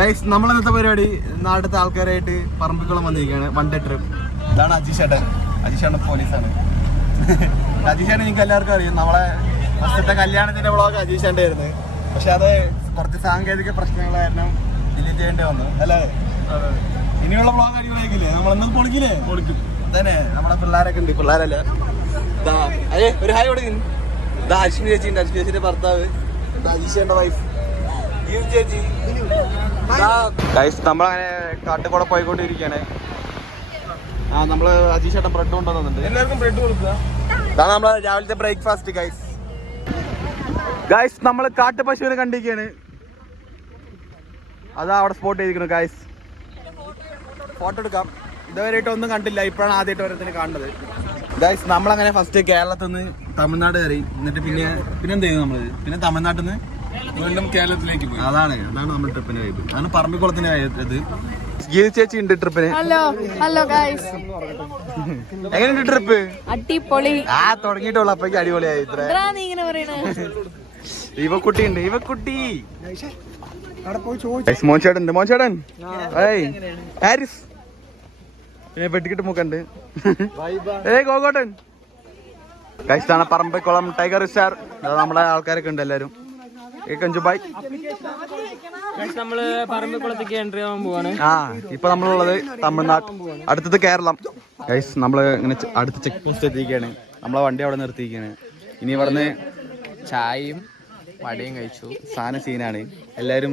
Guys നമ്മളിന്നത്തെ പരിപാടി നാട്ടിലത്തെ ആൾക്കാരായിട്ട് പറമ്പിക്കുളം വന്നിരിക്കുകയാണ്. One day trip. ഇതാണ് അജീഷേട്ടൻ. അജീഷേട്ടൻ പോലീസാണ്. അജീഷേട്ടൻ നിങ്ങൾക്ക് എല്ലാവർക്കും അറിയാം. നമ്മളെ ഫസ്റ്റത്തെ കല്യാണത്തിന്റെ വ്ളോഗ് അജീഷേൻ്റെ ആയിരുന്നു. പക്ഷെ അത് കുറച്ച് സാങ്കേതിക പ്രശ്നങ്ങൾ കാരണം ഡിലീറ്റ് ചെയ്യേണ്ടി വന്നു അല്ലേ? ഇനിയുള്ള വ്ളോഗ് അടിപൊളിയാക്കില്ലേ? നമ്മളെന്നും പൊളിക്കില്ലേ? പൊളിക്കും തന്നെ. നമ്മുടെ പിള്ളേരൊക്കെ ഉണ്ട്. പിള്ളേരല്ല അതെ ഒരു ഹായ് കൊടുക്കും. ഇതാ അശ്വിനി ചേച്ചി ഉണ്ട്. അശ്വിനി ചേച്ചിന്റെ ഭർത്താവ്. അജീഷേന്റെ വൈഫ് ചേച്ചി. നമ്മളങ്ങനെ കാട്ടുകൂടെ പോയിക്കൊണ്ടിരിക്കുകയാണ്. നമ്മള് അജീഷേട്ടൻ ബ്രെഡ് കൊണ്ടുവന്നിട്ടുണ്ട്. എല്ലാവർക്കും ബ്രെഡ് കൊടുക്കുക. ഇതാണ് നമ്മളെ രാവിലത്തെ ബ്രേക്ക്ഫാസ്റ്റ്. ഗൈസ് നമ്മള് കാട്ടുപശുവിനെ കണ്ടിരിക്കുകയാണ്. അതാ അവിടെ സ്പോട്ട് ചെയ്തിരിക്കുന്നു. ഗൈസ് ഫോട്ടോ എടുക്കാം. ഇതുവരെയായിട്ട് ഒന്നും കണ്ടില്ല. ഇപ്പോഴാണ് ആദ്യമായിട്ട് ഓരോരുത്തര് കാണുന്നത്. ഗൈസ് നമ്മളങ്ങനെ ഫസ്റ്റ് കേരളത്തിൽ നിന്ന് തമിഴ്നാട് കയറി. എന്നിട്ട് പിന്നെ എന്ത് ചെയ്തു നമ്മള്? പിന്നെ തമിഴ്നാട്ടിൽ നിന്ന് വീണ്ടും കേരളത്തിലേക്ക് പോയി. അതാണ് നമ്മുടെ ട്രിപ്പിന് വൈബ്. അതാണ് പറമ്പിക്കുളത്തിന് ഇത്. ചേച്ചി ഉണ്ട് ട്രിപ്പിന്. എങ്ങനെയുണ്ട് ട്രിപ്പ്? അടിപൊളി. തുടങ്ങിയിട്ടുള്ള അപ്പഴേക്ക് അടിപൊളിയായി. ഇവക്കുട്ടി ഉണ്ട്. ഇവക്കുട്ടി മോൻചേട്ടൻ ഉണ്ട്. മോൻചേട്ടൻ ഹാരിസ് പിന്നെ വെട്ടിക്കിട്ട് മൂക്കണ്ട്. ഗോഗോട്ടൻ. കഴിച്ചാണ് പറമ്പിക്കുളം ടൈഗർ റിസർവ്. നമ്മുടെ ആൾക്കാരൊക്കെ ഉണ്ട് എല്ലാരും. നമ്മള് പറമ്പിക്കുളത്തേക്ക് എൻട്രി ആവാൻ പോവാണ്. ഇപ്പൊ നമ്മളുള്ളത് തമിഴ്നാട്, അടുത്തത് കേരളം. ഗൈസ് നമ്മള് ഇങ്ങനെ അടുത്ത ചെക്ക് പോസ്റ്റ് എത്തിയിരിക്കുകയാണ്. നമ്മളെ വണ്ടി അവിടെ നിർത്തിയിരിക്കുകയാണ്. ഇനി ഇവിടുന്ന് ചായയും വടയും കഴിച്ചു. സാധന സീനാണ്. എല്ലാരും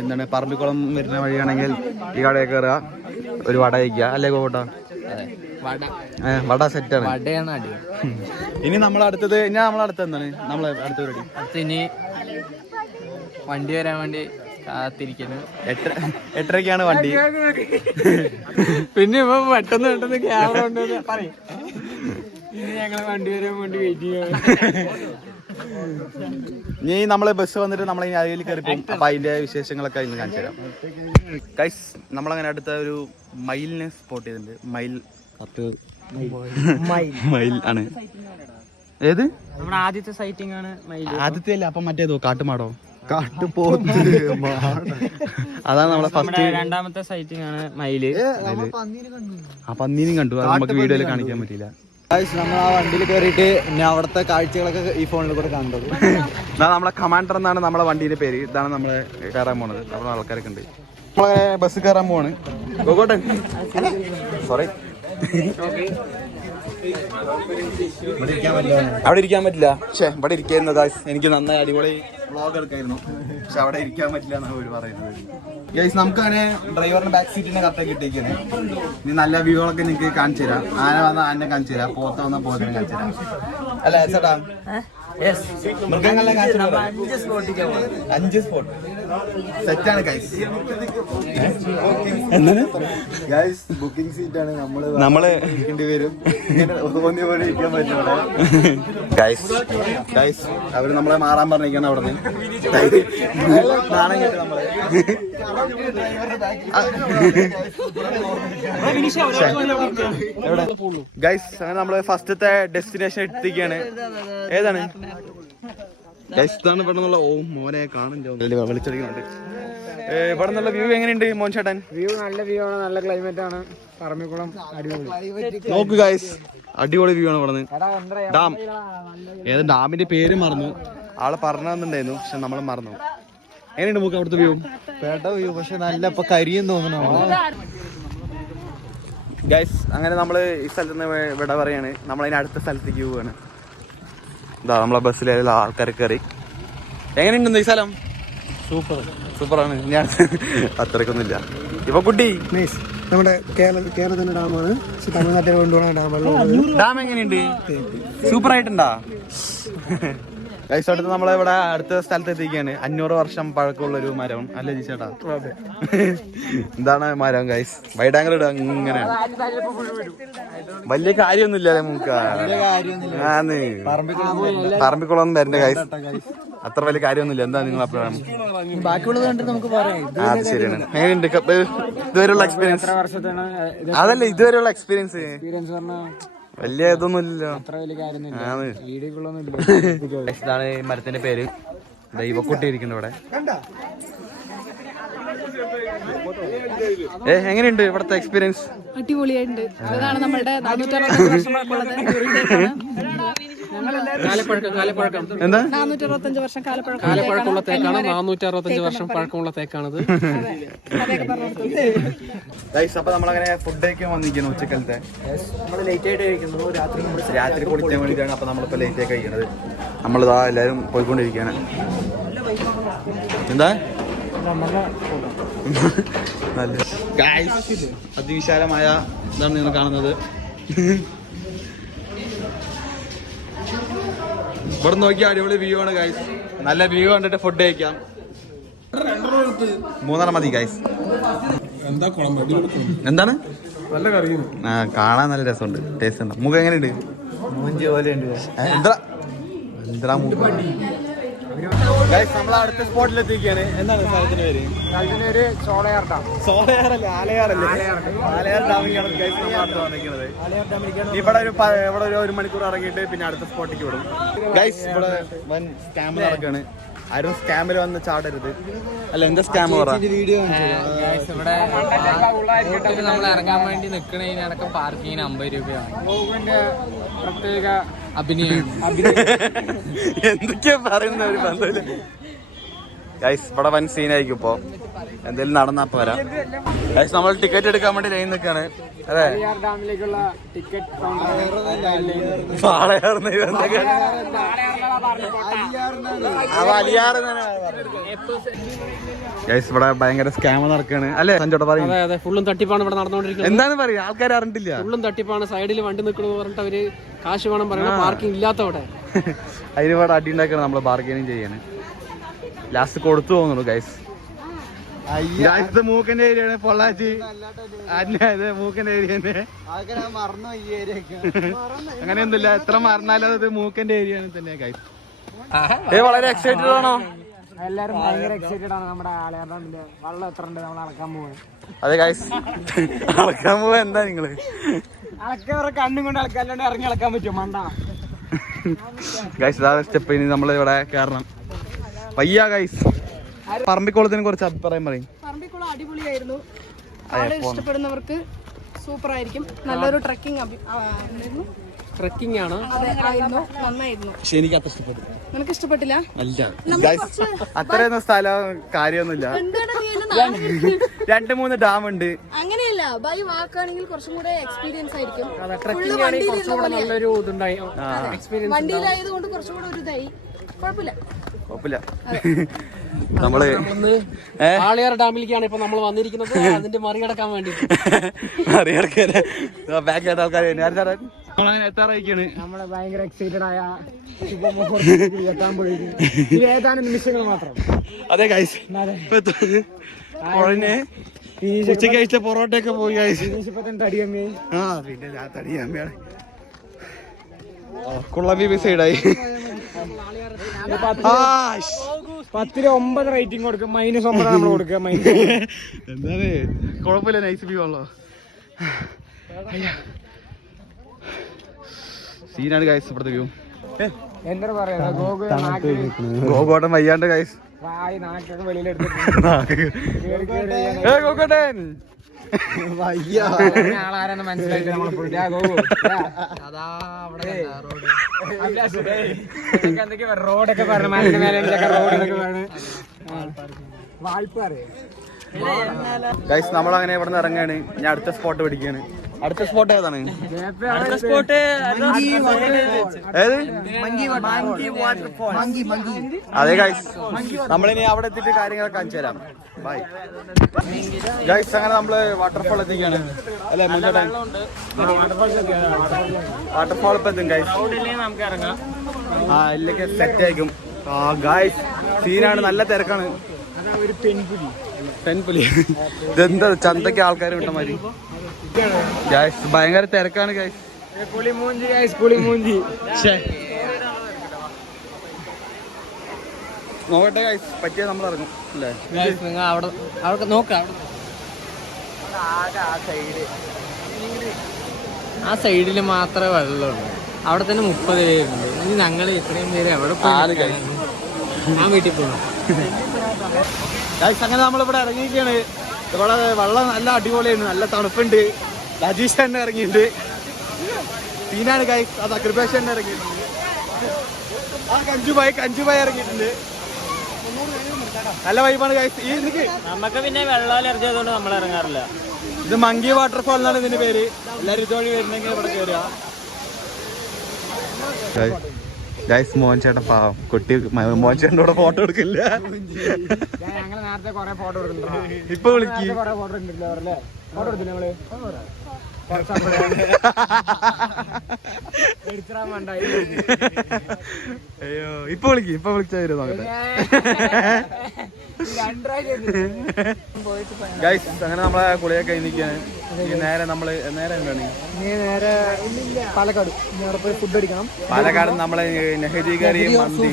എന്താണ് പറമ്പിക്കുളം വരുന്ന വഴിയാണെങ്കിൽ ഈ കടയിൽ കയറുക, ഒരു വട കഴിക്കുക അല്ലേ കോട്ട? വട സെറ്റാണ്. വടയാണ് അടി. ഇനി നമ്മളടുത്തത് എന്താണ് നമ്മളെ അടുത്ത പരിപാടി? ഇനി വണ്ടി വരാൻ വേണ്ടി കാത്തിരിക്കുന്നു. 8:30ക്കാണ് വണ്ടി. പിന്നെ ഇപ്പൊ പെട്ടെന്ന് ക്യാമറ ഉണ്ടെന്ന് പറയും. ഇനി ഞങ്ങള് വണ്ടി വരാൻ വേണ്ടി വെയിറ്റ് ചെയ്യാം. ഇനി നമ്മള് ബസ് വന്നിട്ട് നമ്മളെ അതിൽ കയറി പോകും. അപ്പൊ അതിന്റെ വിശേഷങ്ങളൊക്കെ ഇന്ന് കാണിച്ചു തരാം. ഗൈസ് നമ്മളങ്ങനെ അടുത്ത ഒരു മയിലിനെ സ്പോട്ട് ചെയ്തിട്ടുണ്ട്. മയിൽ ആണ്. ഏത് നമ്മുടെ ആദ്യത്തെ സൈറ്റിംഗ് ആണ് മയിൽ. ആദ്യത്തെ അല്ല. അപ്പൊ മറ്റേതോ കാട്ടുമാടോ? കാട്ടുപോത്ത്. അതാണ് നമ്മളെ ഫസ്റ്റ്. രണ്ടാമത്തെ സൈറ്റിംഗ് ആണ് മയില്. ആ പന്നീനും കണ്ടു. അത് നമുക്ക് വീഡിയോയിൽ കാണിക്കാൻ പറ്റില്ല. നമ്മൾ ആ വണ്ടിയിൽ കയറിയിട്ട് പിന്നെ അവിടുത്തെ കാഴ്ചകളൊക്കെ ഈ ഫോണിൽ കൂടെ കണ്ടത്. ഇതാണ് നമ്മളെ കമാൻഡർ എന്നാണ് നമ്മളെ വണ്ടിയുടെ പേര്. ഇതാണ് നമ്മളെ കയറാൻ പോണത്. നമ്മുടെ ആൾക്കാരൊക്കെ ഉണ്ട്. നമ്മളെ ബസ് കയറാൻ പോവാണ്. ഗോഗോട്ടൻ സോറി. അവിടെ ഇരിക്കാൻ പറ്റില്ല. പക്ഷെ ഇവിടെ ഇരിക്കുന്ന ഗൈസ് എനിക്ക് നന്നായി അടിപൊളി വ്ളോഗ് എടുക്കായിരുന്നു. പക്ഷെ അവിടെ ഇരിക്കാൻ പറ്റില്ല എന്നാണ് അവര് പറയുന്നത്. ഗൈസ് നമുക്ക് അങ്ങനെ ഡ്രൈവറിന്റെ ബാക്ക് സീറ്റിന്റെ കറക്റ്റ് കിട്ടിയിരിക്കുന്നത്. ഇനി നല്ല വ്യൂകളൊക്കെ നിങ്ങൾക്ക് കാണിച്ചു തരാം. ആന വന്നാൽ ആനെ കാണിച്ചു തരാം. പോത്ത വന്നാൽ പോത്തിനെ കാണിച്ചു തരാം. അല്ല ചേട്ടാ മൃഗങ്ങളെ കാണിച്ചു തരാം. 5 സ്പോട്ട് സെറ്റാണ് ഗൈസ്. എന്താണ് ഗൈസ് ബുക്കിംഗ് സീറ്റാണ്. നമ്മള് ഇരിക്കേണ്ടി വരും. തോന്നിയ പോലെ ഇരിക്കാൻ പറ്റില്ല. ഗൈസ് അവര് നമ്മളെ മാറാൻ പറഞ്ഞിരിക്കണം. അവിടെ നിന്ന് നാണം കേട്ട് നമ്മള് ഗൈസ് അങ്ങനെ നമ്മള് ഫസ്റ്റത്തെ ഡെസ്റ്റിനേഷൻ എത്തിക്കുകയാണ്. ഏതാണ് ഗൈസ്? ഇതാണ് ഇവിടെ നിന്നുള്ള ഓ മോനെ കാണും വിളിച്ചടിക്കുന്നുണ്ട്. ഇവിടെ നിന്നുള്ള വ്യൂ എങ്ങനെയുണ്ട് മോൻചേട്ടൻ? വ്യൂ നല്ല വ്യൂ ആണ്. നല്ല ക്ലൈമറ്റ് ആണ്. പറമ്പിക്കുളം അടിപൊളി. നോക്കൂ ഗൈസ് അടിപൊളി വ്യൂ ആണ്. ഇവിടെ നിന്ന് ഡാം. ഏത് ഡാമിന്റെ പേര് മറന്നു. ആള് പറഞ്ഞിട്ടുണ്ടായിരുന്നു പക്ഷെ നമ്മൾ മറന്നു. എങ്ങനെയുണ്ട് നമുക്ക് അവിടുത്തെ വ്യൂ? പേട്ട വ്യൂ. പക്ഷെ നല്ല ഇപ്പൊ കരിയും തോന്നണോ ഗൈസ്. അങ്ങനെ നമ്മള് ഈ സ്ഥലത്ത് നിന്ന് വിട പറയാണ്. നമ്മളതിന് അടുത്ത സ്ഥലത്തേക്ക് പോവാണ്. ഇതാ നമ്മളെ ബസ്സിലെ ആൾക്കാരെ കയറി. എങ്ങനെയുണ്ടെന്ന് ഈ സ്ഥലം? സൂപ്പറാണ്. ഞാൻ അത്രയ്ക്കൊന്നുമില്ല. ഇപ്പൊ കുട്ടി നമ്മുടെ കേരളത്തിന്റെ ഡാമാണ്. തമിഴ്നാട്ടിൽ കൊണ്ടുപോകുന്ന ഡാം. ഡാം എങ്ങനെയുണ്ട്? സൂപ്പർ ആയിട്ടുണ്ടാ? അടുത്ത് നമ്മളെ ഇവിടെ അടുത്ത സ്ഥലത്ത് എത്തിക്കുകയാണ്. 500 വർഷം പഴക്കമുള്ള ഒരു മരം അല്ലേ ചേട്ടാ? എന്താണ് മരം ഗൈസ്? വൈഡാങ്കർ ഇങ്ങനെ വലിയ കാര്യമൊന്നുമില്ല നമുക്ക്. പറമ്പിക്കുളം വരണ്ട ഗൈസ്. അത്ര വലിയ കാര്യമൊന്നുമില്ല. എന്താ നിങ്ങൾ അഭിപ്രായം? ബാക്കിയുള്ളത് കണ്ടിട്ട് നമുക്ക് പറയാം. അത് ശരിയാണ്. എങ്ങനെയുണ്ട് ഇതുവരെയുള്ള എക്സ്പീരിയൻസ്? അതല്ല ഇതുവരെയുള്ള എക്സ്പീരിയൻസ് വലിയ ഇതൊന്നുമില്ലല്ലോ. ഇതാണ് മരത്തിന്റെ പേര്. ദൈവക്കുട്ടി ഇരിക്കുന്നു ഇവിടെ. എങ്ങനെയുണ്ട് ഇവിടുത്തെ എക്സ്പീരിയൻസ്? അടിപൊളിയായിട്ടുണ്ട്. അതാണ് നമ്മളുടെ 465 വർഷം പഴക്കമുള്ളത്. എന്താ 465 വർഷം കാലപ്പഴക്കമുള്ള തേക്കാണ്. 465 വർഷം പഴക്കമുള്ള തേക്കാണത്. അപ്പൊ നമ്മളങ്ങനെ ഫുഡ് കഴിക്കാൻ വന്നിരിക്കുന്നു. ഉച്ചക്കലത്തെ നമ്മൾ ലേറ്റ് ആയിട്ട് കഴിക്കുന്നു. രാത്രി കുളിക്കാൻ വേണ്ടിയിട്ടാണ്. അപ്പൊ നമ്മളിപ്പോ ലേറ്റ് ആയി കഴിക്കുന്നത്. നമ്മളിതാ എല്ലാരും പോയിക്കൊണ്ടിരിക്കുകയാണ്. എന്താ അതിവിശാലമായ ഇതാണ് നിങ്ങൾ കാണുന്നത്. ഇവിടെ നോക്കിയാൽ അടിപൊളി വ്യൂ ആണ് ഗൈസ്. നല്ല വ്യൂ കണ്ടിട്ട് ഫുഡ് കഴിക്കാം. 3 മതി ഗൈസ്. എന്താണ് കാണാൻ നല്ല രസമുണ്ട്. ടേസ്റ്റ് ഉണ്ട്. മുഖം എങ്ങനെയുണ്ട്? എന്താ മുഖം? നമ്മൾ അടുത്ത സ്പോട്ടിലെത്തിക്കുകയാണ്. എന്താണ് സ്ഥലത്തിന്റെ പേര്? അതിനൊരു സോളയാർ ഡാം. സോളയാറല്ല, ആലയാറല്ലേ? ആലയാർ ഡാമിലേക്കാണ് ഗൈസ് നമ്മൾ അടുത്ത് വന്നിരിക്കുന്നത്. ഇവിടെ ഒരു 1 മണിക്കൂർ ഇറങ്ങിയിട്ട് പിന്നെ അടുത്ത സ്പോട്ടിലേക്ക് വിടും ഗൈസ്. ഇവിടെ വൻ സ്കാം നടക്കാണ്. ആരും സ്കാമിൽ വന്ന് ചാടരുത്. അല്ല എന്താ സ്കാം പറ? വീഡിയോ ഇവിടെ നമ്മൾ ഇറങ്ങാൻ വേണ്ടി നിൽക്കുന്നതിനടക്കം പാർക്കിങ്ങിന് 50 രൂപയാണ്. പ്രത്യേക അഭിനയം. എന്തൊക്കെയാ പറയുന്ന ഒരു ബന്ധമില്ല ഗൈസ്. ഇവിടെ വൻ സീനായിരിക്കും. ഇപ്പൊ എന്തെങ്കിലും നടന്നപ്പോ വരാം ഗൈസ്. നമ്മൾ ടിക്കറ്റ് എടുക്കാൻ വേണ്ടി ലൈൻ നിൽക്കാണ്. അതെ, ഡാമിലേക്കുള്ള ടിക്കറ്റ് ഗൈസ്. ഇവിടെ ഭയങ്കര സ്കാം നടക്കാണ് അല്ലേ സഞ്ജോട്ട? പറയും. അതെ, ഫുള്ളും തട്ടിപ്പാണ് ഇവിടെ നടന്നുകൊണ്ടിരിക്കുന്നത്. എന്താന്ന് പറയാ, ആൾക്കാർ അറിഞ്ഞിട്ടില്ല. ഫുള്ളും തട്ടിപ്പാണ്. സൈഡിൽ വണ്ടി നിൽക്കണമെന്ന് പറഞ്ഞിട്ട് അവര് കാശ് വേണം പറയണം. പാർക്കിംഗ് ഇല്ലാത്തവിടെ അതിനോട് അടി ഉണ്ടാക്കണം. നമ്മള് ബാർഗൈനിങ് ചെയ്യാന് ലാസ്റ്റ് കൊടുത്തു പോകുന്നുള്ളൂ ഗൈസ്. ഇത് മൂക്കന്റെ ഏരിയയാണ്. പൊള്ളാച്ചി മൂക്കന്റെ ഏരിയ മറന്നു ഈ ഏരിയ. അങ്ങനെയൊന്നുമില്ല. എത്ര മറന്നാലും അത് മൂക്കന്റെ ഏരിയ തന്നെ ഗൈസ്. വളരെ എക്സൈറ്റഡ് ആണോ? എല്ലാരും ഭയങ്കര എക്സൈറ്റഡ് ആണ്. നമ്മുടെ ആലയാർ ഡാമിന്റെ വെള്ളം എത്ര ഉണ്ട് നമ്മൾ അളക്കാൻ പോവാണ്. അതെ ഗൈസ്, അളക്കാൻ പോവാ. എന്താ നിങ്ങള് അളക്കവരെ കണ്ണും കൊണ്ട് അളക്കാല്ലാണ്ട് ഇറങ്ങി അളക്കാൻ പറ്റുമോ? മണ്ട ഗൈസ്. ഇതാ സ്റ്റെപ്പ്. ഇനി നമ്മൾ ഇവിടെ കയറണം. വയ്യ ഗൈസ്. പറമ്പിക്കുളത്തിനെ കുറിച്ച് അഭിപ്രായം പറയും. പറമ്പിക്കുളം അടിപൊളിയായിരുന്നു. ആളെ ഇഷ്ടപ്പെടുന്നവർക്ക് സൂപ്പർ ആയിരിക്കും. നല്ലൊരു ട്രക്കിംഗ് ട്രക്കിംഗ് ആണ്. നന്നായിരുന്നു. പക്ഷെ എനിക്ക് അത്ര ഇഷ്ടപ്പെട്ടു. നിനക്ക് ഇഷ്ടപ്പെട്ടില്ല? അല്ല ഗൈസ്, അത്രയൊന്നും സ്ഥലം കാര്യമൊന്നുമില്ല. 2-3 ഡാം ഉണ്ട്. അങ്ങനെയല്ല, ബൈ വാക്കാണെങ്കിൽ കുറച്ചും കൂടെ എക്സ്പീരിയൻസ് ആയിരിക്കും. വണ്ടിയിലായത് കൊണ്ട് കുറച്ചും കൂടെ ഒരു ഇതായി. കുഴപ്പമില്ല. നമ്മള് ആളിയാർ ഡാമിലേക്കാണ് ഇപ്പൊ നമ്മൾ വന്നിരിക്കുന്നത്. അതിന്റെ മറികടക്കാൻ വേണ്ടി ബാക്കിലായിട്ട് ആൾക്കാർ എത്താറായിക്കാണ്. നമ്മള് ഭയങ്കര എക്സൈറ്റഡ് ആയ എത്താൻ പോയി ഏതാനും നിമിഷങ്ങൾ മാത്രം. അതെ ഗൈസ്, ഉച്ചയ്ക്ക് കഴിച്ച പൊറോട്ടയൊക്കെ പോയി ഗൈസ്. തടിയമ്മേ. ആ പിന്നെ തടിയമ്മയാണ്. കുളമ്പി സൈഡായി. 10-9 റേറ്റിംഗ് കൊടുക്കും. -9 നമ്മൾ കൊടുക്കുക. എന്താണ് കുഴപ്പമില്ല, നൈസ് വ്യൂ ആണല്ലോ. സീനാണ് ഗൈസ് ഇവിടുത്തെ വ്യൂ. എന്താ പറയാ, ഗോകോട്ടൻ വയ്യാണ്ട് ഗൈസ്. നാക്കൊക്കെ വെളിയിലെടുത്ത് ഗോകോട്ടൻ ആളാരെന്ന് മനസ്സിലായിട്ട് നമ്മൾ റോഡൊക്കെ പറഞ്ഞു. മരത്തിന്റെ മേലെ റോഡൊക്കെ പറഞ്ഞു. വായ്പാറേ ഗൈസ്. നമ്മളങ്ങനെ ഇവിടെ നിന്ന് ഇറങ്ങാണ്. ഞാൻ അടുത്ത സ്പോട്ട് പിടിക്കാണ്. അടുത്ത സ്പോട്ട് ഏതാണ്? അതെ ഗൈസ്, നമ്മളിനി അവിടെ എത്തിയിട്ട് കാര്യങ്ങളൊക്കെ കാണിച്ചു തരാം. Bye guys. അങ്ങനെ നമ്മള് വാട്ടർഫോൾ എത്തിക്കാണ് അല്ലെ? വാട്ടർഫോൾ ഇപ്പൊ എത്തും ഗൈസ്. ആ ഇല്ലൊക്കെ സെറ്റ് ആയിരിക്കും ഗൈസ്. സീനാണ്, നല്ല തിരക്കാണ്. പെൺപുലി ഇതെന്താ ചന്തക്ക് ആൾക്കാർ വിട്ട മാതിരി ഗൈസ്. ഭയങ്കര തിരക്കാണ് ഗൈസ്. നോക്കട്ടെ ഗൈസ്, പറ്റിയ നമ്മൾ ഇറങ്ങും അല്ലേ? നിങ്ങൾ അവിടെ നോക്കാം. ആ സൈഡിൽ മാത്രമേ വെള്ളമുള്ളൂ. അവിടെ തന്നെ 30 പേരുണ്ട്. ഇനി ഞങ്ങൾ ഇത്രയും പേര് എവിടെ പോയി? ഞാൻ വീട്ടിൽ പോകണം. ഗൈസ് അങ്ങനെ നമ്മളിവിടെ ഇറങ്ങിയിരിക്കുകയാണ്. ഇവിടെ വെള്ളം നല്ല അടിപൊളിയാണ്, നല്ല തണുപ്പുണ്ട്. രാജീഷ് തന്നെ ഇറങ്ങിയിട്ടുണ്ട്, സീനാണ് ഗൈസ്. അത് അക്രിപേഷ് തന്നെ ഇറങ്ങിയിട്ടുണ്ട്. ആ കഞ്ചുബായി ഇറങ്ങിയിട്ടുണ്ട്. നല്ല വൈബാണ് ഗൈസ്. ഈ നമുക്ക് പിന്നെ വെള്ളം അലർജി ആയതുകൊണ്ട് നമ്മൾ ഇറങ്ങാറില്ല. ഇത് മങ്കി വാട്ടർഫോൾ എന്നാണ് ഇതിന്റെ പേര്. എല്ലാവരും ഇതുവഴി വരുന്നെങ്കിൽ ഇവിടെ കയറുക. മോഹൻ ചേട്ടൻ പാവം കുട്ടി, മോഹൻ ചേട്ടൻ്റെ കൂടെ ഫോട്ടോ എടുക്കില്ല. ഞങ്ങൾ നേരത്തെ കൊറേ ഫോട്ടോ എടുത്തിട്ടുണ്ട്. ഇപ്പൊ വിളിക്ക്. കൊറേ ഫോട്ടോ എടുത്തിട്ടില്ല, ഫോട്ടോ എടുത്തില്ല നമ്മള്. അയ്യോ ഇപ്പൊ വിളിച്ചാ വരും നോക്കട്ടെ. ഗൈസ് അങ്ങനെ നമ്മളെ കുളിയൊക്കെ കഴിഞ്ഞിരിക്കുകയാണ്. നേരെ എന്താണ് പാലക്കാട് ഫുഡ് അടിക്കണം. പാലക്കാട് നമ്മളെ നെഹദി കറി മന്തി.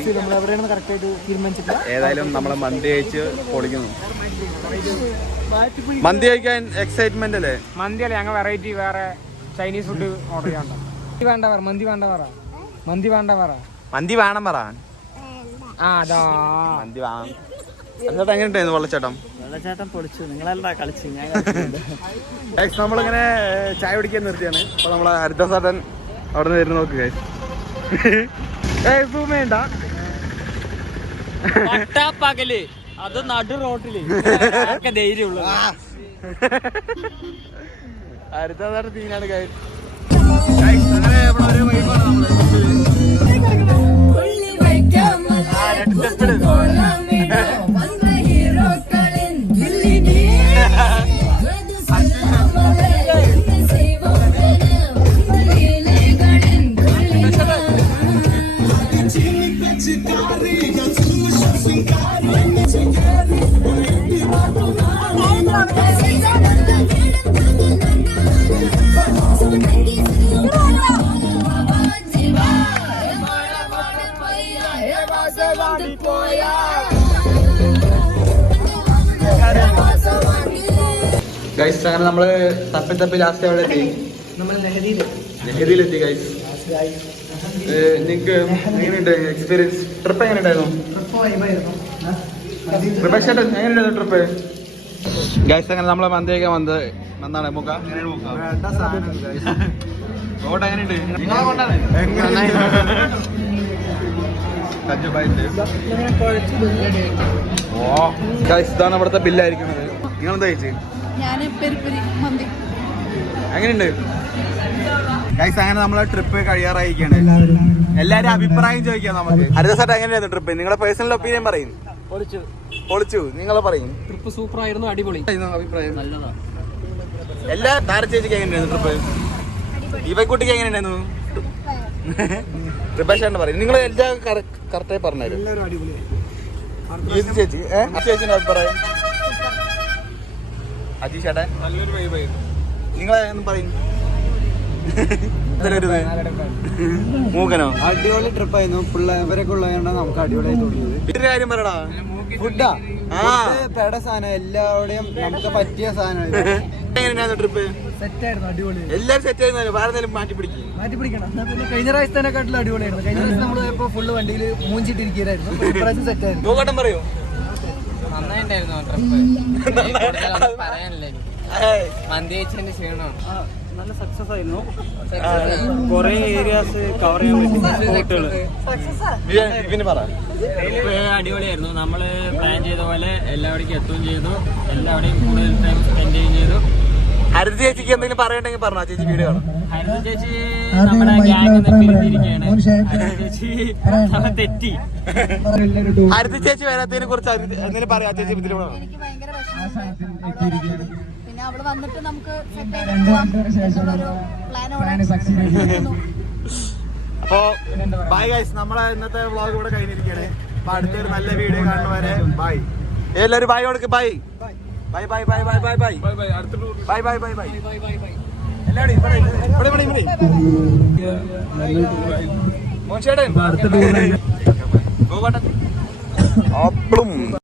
ഏതായാലും നമ്മളെ മന്തി കഴിച്ച് പൊളിക്കുന്നു. മന്തി കഴിക്കാൻ എക്സൈറ്റ്മെന്റ് അല്ലേ? മന്തി അല്ലേ, ഞങ്ങൾ വെറൈറ്റി വേറെ ചൈനീസ് ഫുഡ് ഓർഡർ ചെയ്യാൻ. മന്തി വേണ്ട പറ. മന്തി വേണം പറ. അതാ മന്തി വാങ്ങാം. എന്നിട്ട് എങ്ങനെ ഉണ്ടായിരുന്നു വെള്ളച്ചാട്ടം? പൊളിച്ചു. നിങ്ങളല്ല കളിച്ചു, ഞാൻ നമ്മളിങ്ങനെ ചായ കുടിക്കാൻ നിർത്തിയാണ്. അപ്പൊ നമ്മളെ ഹരിദാസേട്ടൻ അവിടെ നിന്ന് വരുന്ന നോക്ക് ഗൈസ്. വേണ്ട പകല് അത് നടു റോട്ടില് ധൈര്യമുള്ള ഹരിദാസേട്ടൻ സീനാണ് ഗൈസ്. അങ്ങനെ ഇവിടെ ഒരേ വൈബാണ് നമ്മള്. ഗൈസ് അങ്ങനെ നമ്മള് തപ്പി ലാസ്റ്റ് അവിടെ എത്തി. നെഹദിയിലെത്തി ഗൈസ്. നിങ്ങക്ക് എങ്ങനെയുണ്ട് എക്സ്പീരിയൻസ്? ട്രിപ്പ് എങ്ങനെ ഉണ്ടായിരുന്നു? എങ്ങനെയുണ്ടായിരുന്നു ട്രിപ്പ്? ഗൈസ് അങ്ങനെ നമ്മളെ മന്തിയൊക്കെ വന്നാണ് മുക്ക. റോഡ് എങ്ങനെയുണ്ട്? നിങ്ങളെ കൊണ്ടാണ് ഇതാണ് ഇവിടുത്തെ ബില്ലായിരിക്കുന്നത്. നിങ്ങൾ എന്താ കഴിച്ചു? എങ്ങനെയുണ്ട് ഗൈസ്? അങ്ങനെ നമ്മളെ ട്രിപ്പ് കഴിയാറായിരിക്കാണ്. എല്ലാരും അഭിപ്രായം ചോദിക്കാം നമുക്ക്. ഹരിദാസേട്ടൻ എങ്ങനെയായിരുന്നു ട്രിപ്പ്? നിങ്ങളുടെ പേഴ്സണൽ ഒപ്പീനിയൻ പറയും. പൊളിച്ചു. നിങ്ങളെ പറയും. ട്രിപ്പ് സൂപ്പർ ആയിരുന്നു, അടിപൊളി അഭിപ്രായം. നല്ലതാണ്. എല്ലാ താരച്ചേച്ചിക്ക് എങ്ങനെയായിരുന്നു ട്രിപ്പ്? ദീപക്കുട്ടിക്ക് എങ്ങനെയുണ്ടായിരുന്നു? കൃപേഷേട്ടൻ പറയും. നിങ്ങൾ എല്ലാം കറക്റ്റായി പറഞ്ഞുതരും. ചേച്ചി ചേച്ചിന്റെ അഭിപ്രായം? അജി ചേട്ടൻ നല്ലൊരു വൈബായിരുന്നു. നിങ്ങളെ പറയും. മൂക്കനോ? അടിപൊളി ട്രിപ്പായിരുന്നു. പിള്ളേരൊക്കെ ഉള്ളതുകൊണ്ടാണ് നമുക്ക് അടിപൊളിയായി തോന്നിയത്. വീട്ടിന്റെ കാര്യം പറയടാ. ഫുഡാ പെട സാധനം, എല്ലാവരുടെയും നമുക്ക് പറ്റിയ സാധനം. എങ്ങനെയായിരുന്നു ട്രിപ്പ്? സെറ്റായിരുന്നു, അടിപൊളി. എല്ലാരും സെറ്റ് ആയിരുന്നു. വേറെ എന്തെങ്കിലും മാറ്റി പിടിക്കണം. പിന്നെ കഴിഞ്ഞ പ്രാവശ്യത്തിനെക്കാട്ടിലും അടിപൊളിയായിരുന്നു. കഴിഞ്ഞ പ്രാവശ്യം നമ്മൾ ഇപ്പൊ ഫുള്ള് വണ്ടിയിൽ മൂഞ്ചിട്ടിരിക്കുകയായിരുന്നു. ഇപ്രാവശ്യം സെറ്റായിരുന്നു. മൂക്കട്ടം പറയോ? നന്നായിട്ടുണ്ടായിരുന്നു ട്രിപ്പ്. പറയാനില്ല, മന്തി കഴിച്ചതിന്റെ ക്ഷീണമാണ്. നല്ല സക്സസ് ആയിരുന്നു. കുറെ ഏരിയാസ് കവർ ചെയ്യാൻ പറ്റി. അടിപൊളിയായിരുന്നു. നമ്മള് പ്ലാൻ ചെയ്ത പോലെ എല്ലാവിടേക്കും എത്തുകയും ചെയ്തു. എല്ലാവിടെയും കൂടുതൽ ടൈം സ്പെൻഡ് ചെയ്യുകയും ചെയ്തു. ഹരിത ചേച്ചിക്ക് എന്തെങ്കിലും പറയണ്ടെങ്കിൽ പറഞ്ഞോ. ചേച്ചി വീഡിയോ കാണാം. ഹരിത ചേച്ചി നമ്മുടെ ഗ്യാങ് പിരിഞ്ഞിരിക്കുകയാണ്. ഹരിത ചേച്ചി തെറ്റി. ഹരിത ചേച്ചി വരാത്തതിനെ കുറിച്ച് എന്തെങ്കിലും പറയാം ചേച്ചി? എനിക്ക് ഭയങ്കര വിഷമം. പിന്നെ അവള് വന്നിട്ട് നമുക്ക് അപ്പോ ബൈ ഗൈസ്. നമ്മളെ ഇന്നത്തെ വ്ളോഗ് ഇവിടെ കഴിഞ്ഞിരിക്കുകയാണ്. അപ്പൊ അടുത്തൊരു നല്ല വീഡിയോ കാണുന്നവരെ ബൈ. എല്ലാവരും ബൈ കൊടുക്ക്. Bye bye bye bye bye bye bye bye bye bye bye bye. എല്ലാവരും മോശേടൻ